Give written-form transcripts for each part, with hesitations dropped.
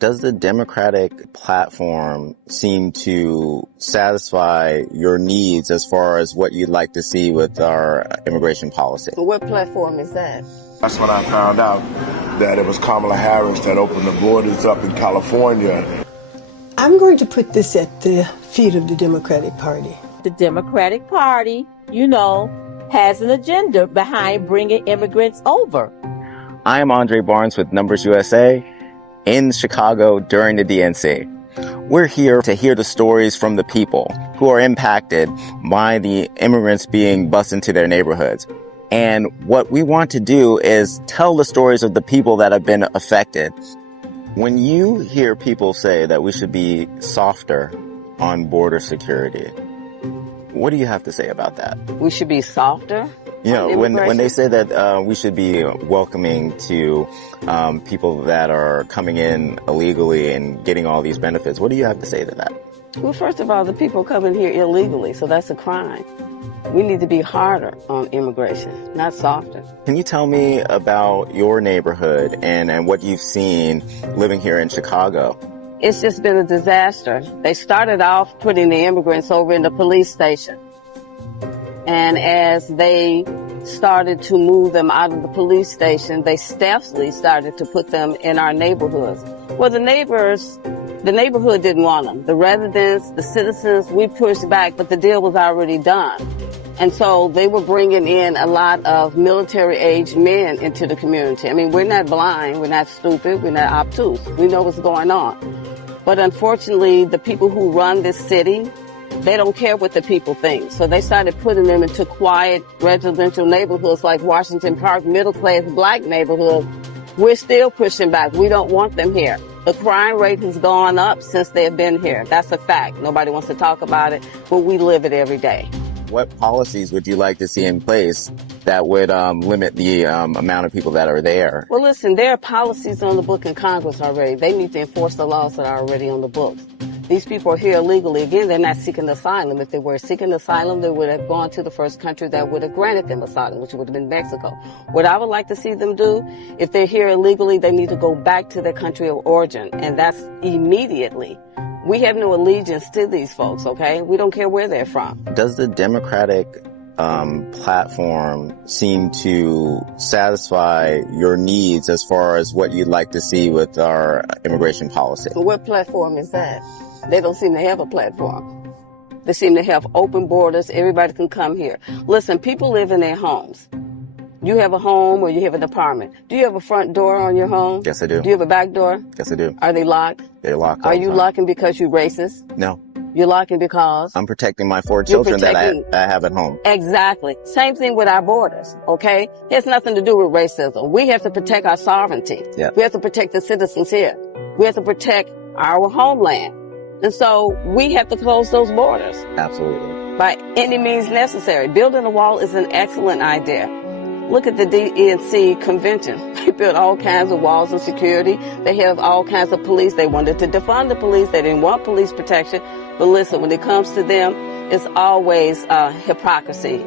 Does the Democratic platform seem to satisfy your needs as far as what you'd like to see with our immigration policy? What platform is that? That's when I found out that it was Kamala Harris that opened the borders up in California. I'm going to put this at the feet of the Democratic Party. The Democratic Party, has an agenda behind bringing immigrants over. I am Andre Barnes with NumbersUSA in Chicago during the DNC. We're here to hear the stories from the people who are impacted by the immigrants being bused into their neighborhoods. And what we want to do is tell the stories of the people that have been affected. When you hear people say that we should be softer on border security, what do you have to say about that? We should be softer? When they say that we should be welcoming to people that are coming in illegally and getting all these benefits, what do you have to say to that? Well, first of all, the people coming here illegally, so that's a crime. We need to be harder on immigration, not softer. Can you tell me about your neighborhood and what you've seen living here in Chicago? It's just been a disaster. They started off putting the immigrants over in the police station. And as they started to move them out of the police station, they stealthily started to put them in our neighborhoods. Well, the neighborhood didn't want them. The residents, the citizens, we pushed back, but the deal was already done. And so they were bringing in a lot of military-aged men into the community. I mean, we're not blind, we're not stupid, we're not obtuse. We know what's going on. But unfortunately, the people who run this city, they don't care what the people think. So they started putting them into quiet residential neighborhoods like Washington Park, middle-class black neighborhoods. We're still pushing back. We don't want them here. The crime rate has gone up since they've been here. That's a fact. Nobody wants to talk about it, but we live it every day. What policies would you like to see in place that would limit the amount of people that are there? Well, listen, there are policies on the book in Congress already. They need to enforce the laws that are already on the books. These people are here illegally. Again, they're not seeking asylum. If they were seeking asylum, they would have gone to the first country that would have granted them asylum, which would have been Mexico. What I would like to see them do, if they're here illegally, they need to go back to their country of origin, and that's immediately. We have no allegiance to these folks, okay? We don't care where they're from. Does the Democratic platform seem to satisfy your needs as far as what you'd like to see with our immigration policy? What platform is that? They don't seem to have a platform. They seem to have open borders. Everybody can come here. Listen, people live in their homes. You have a home or you have an apartment. Do you have a front door on your home? Yes, I do. Do you have a back door? Yes, I do. Are they locked? They're locked. Are you locking because you're racist? No. You're locking because? I'm protecting my 4 children that I have at home. Exactly. Same thing with our borders, okay? It has nothing to do with racism. We have to protect our sovereignty. Yep. We have to protect the citizens here. We have to protect our homeland. And so we have to close those borders. Absolutely. By any means necessary. Building a wall is an excellent idea. Look at the DNC convention. They built all kinds of walls of security. They have all kinds of police. They wanted to defund the police. They didn't want police protection. But listen, when it comes to them, it's always hypocrisy,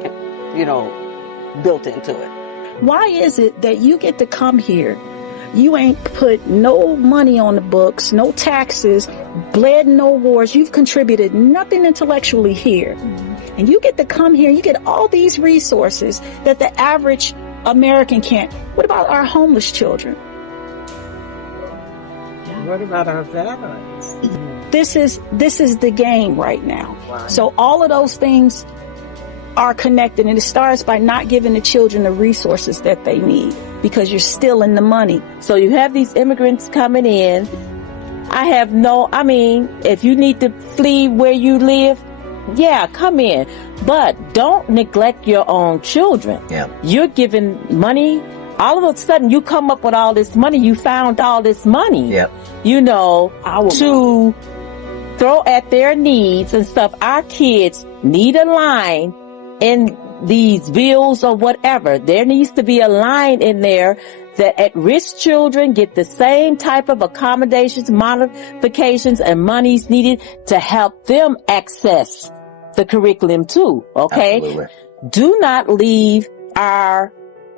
built into it. Why is it that you get to come here? You ain't put no money on the books, no taxes, bled no wars. You've contributed nothing intellectually here. And you get to come here, you get all these resources that the average American can't. What about our homeless children? What about our veterans? This is the game right now. Wow. So all of those things are connected, and it starts by not giving the children the resources that they need because you're stealing the money. So you have these immigrants coming in. If you need to flee where you live, yeah, come in. But don't neglect your own children. Yeah. You're giving money. All of a sudden, you come up with all this money. You found all this money, yeah. To throw at their needs and stuff. Our kids need a line in these bills or whatever. There needs to be a line in there that at-risk children get the same type of accommodations, modifications, and monies needed to help them access the curriculum too, okay? Absolutely. Do not leave our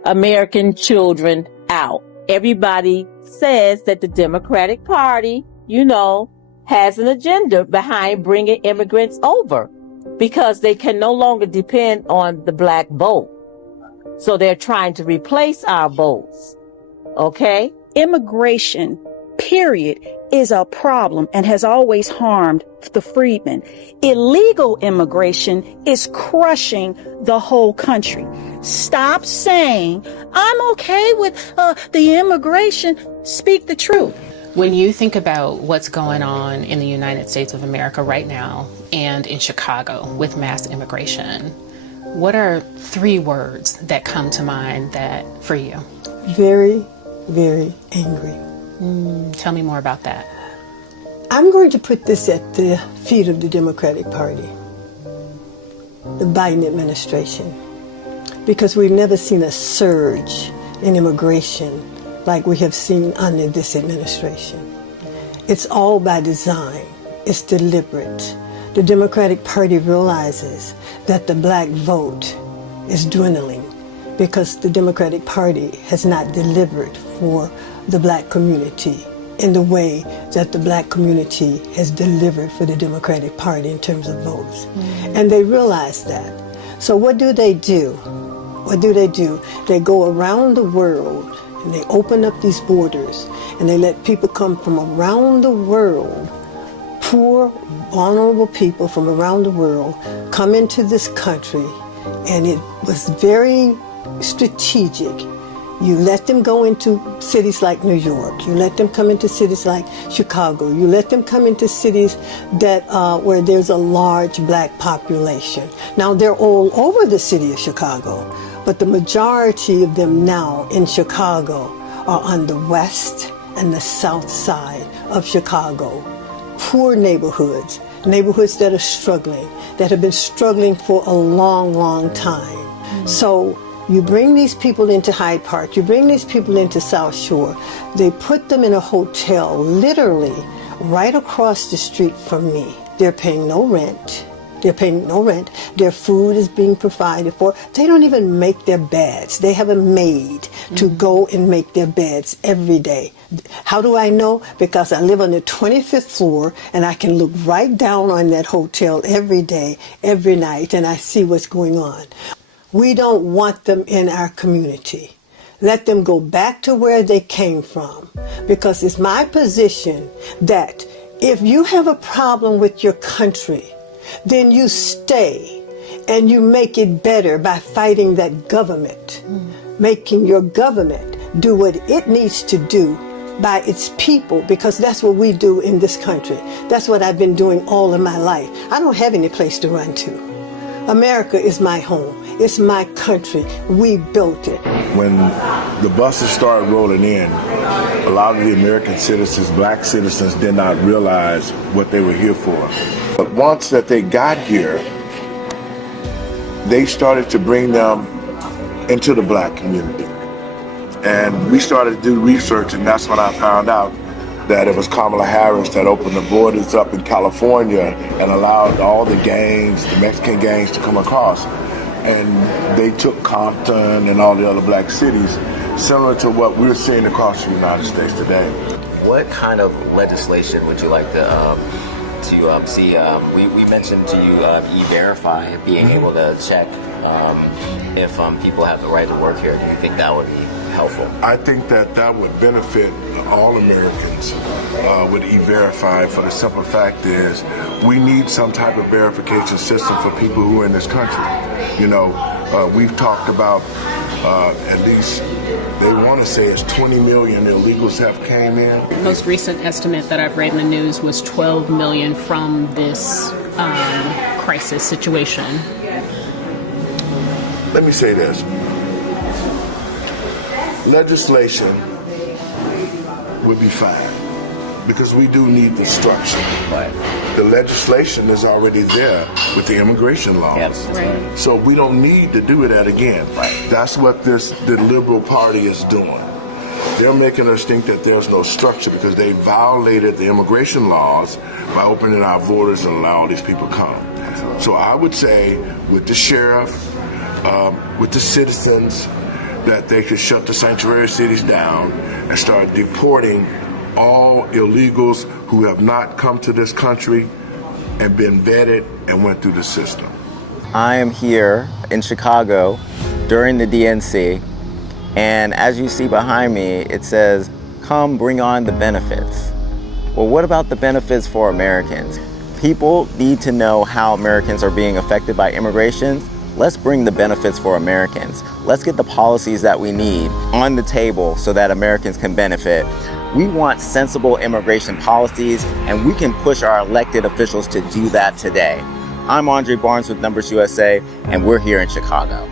American children out. everybody says that the Democratic Party, has an agenda behind bringing immigrants over because they can no longer depend on the black vote. So they're trying to replace our votes. Okay? Immigration, period, is a problem and has always harmed the freedmen. Illegal immigration is crushing the whole country. Stop saying, I'm okay with the immigration. Speak the truth. When you think about what's going on in the United States of America right now and in Chicago with mass immigration, what are 3 words that come to mind that for you? Very, very angry. Tell me more about that. I'm going to put this at the feet of the Democratic Party, the Biden administration, because we've never seen a surge in immigration like we have seen under this administration. It's all by design. It's deliberate. The Democratic Party realizes that the black vote is dwindling because the Democratic Party has not delivered for the black community in the way that the black community has delivered for the Democratic Party in terms of votes. And they realize that. So what do? They go around the world and they open up these borders and they let people come from around the world, poor, vulnerable people from around the world come into this country, and it was very strategic. You let them go into cities like New York. You let them come into cities like Chicago. You let them come into cities that where there's a large black population. Now, they're all over the city of Chicago, but the majority of them now in Chicago are on the west and the south side of Chicago. Poor neighborhoods, neighborhoods that are struggling, that have been struggling for a long, long time. So you bring these people into Hyde Park, you bring these people into South Shore, they put them in a hotel literally right across the street from me. They're paying no rent. Their food is being provided for. They don't even make their beds. They have a maid to go and make their beds every day. How do I know? Because I live on the 25th floor and I can look right down on that hotel every day, every night, and I see what's going on. We don't want them in our community. Let them go back to where they came from, because it's my position that if you have a problem with your country, then you stay and you make it better by fighting that government, making your government do what it needs to do by its people, because that's what we do in this country. That's what I've been doing all of my life. I don't have any place to run to. America is my home. It's my country. We built it. When the buses started rolling in, a lot of the American citizens, black citizens, did not realize what they were here for. But once that they got here, they started to bring them into the black community. And we started to do research, and that's when I found out that it was Kamala Harris that opened the borders up in California and allowed all the gangs, the Mexican gangs, to come across. And they took Compton and all the other black cities, similar to what we're seeing across the United States today. What kind of legislation would you like to see? We mentioned to you E-Verify, being able to check if people have the right to work here. Do you think that would be helpful? I think that would benefit all Americans with E-Verify, for the simple fact is we need some type of verification system for people who are in this country. You know, we've talked about at least they want to say it's 20 million illegals have came in. The most recent estimate that I've read in the news was 12 million from this crisis situation. Let me say this. Legislation would be fine, because we do need the structure. Right. The legislation is already there with the immigration laws. Yes. Right. So we don't need to do that again. Right. That's what the Liberal Party is doing. They're making us think that there's no structure because they violated the immigration laws by opening our borders and allowing these people to come. Absolutely. So I would say with the sheriff, with the citizens, that they could shut the sanctuary cities down and start deporting all illegals who have not come to this country and been vetted and went through the system. I am here in Chicago during the DNC, and as you see behind me, it says, "Come bring on the benefits." Well, what about the benefits for Americans? People need to know how Americans are being affected by immigration. Let's bring the benefits for Americans. Let's get the policies that we need on the table so that Americans can benefit. We want sensible immigration policies, and we can push our elected officials to do that today. I'm Andre Barnes with NumbersUSA, and we're here in Chicago.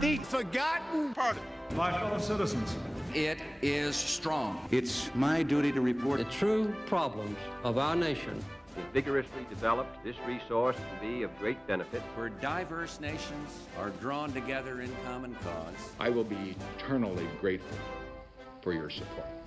The forgotten part. My fellow citizens, It is strong. It's my duty to report the true problems of our nation. Is vigorously developed, this resource will be of great benefit. where diverse nations are drawn together in common cause. I will be eternally grateful for your support.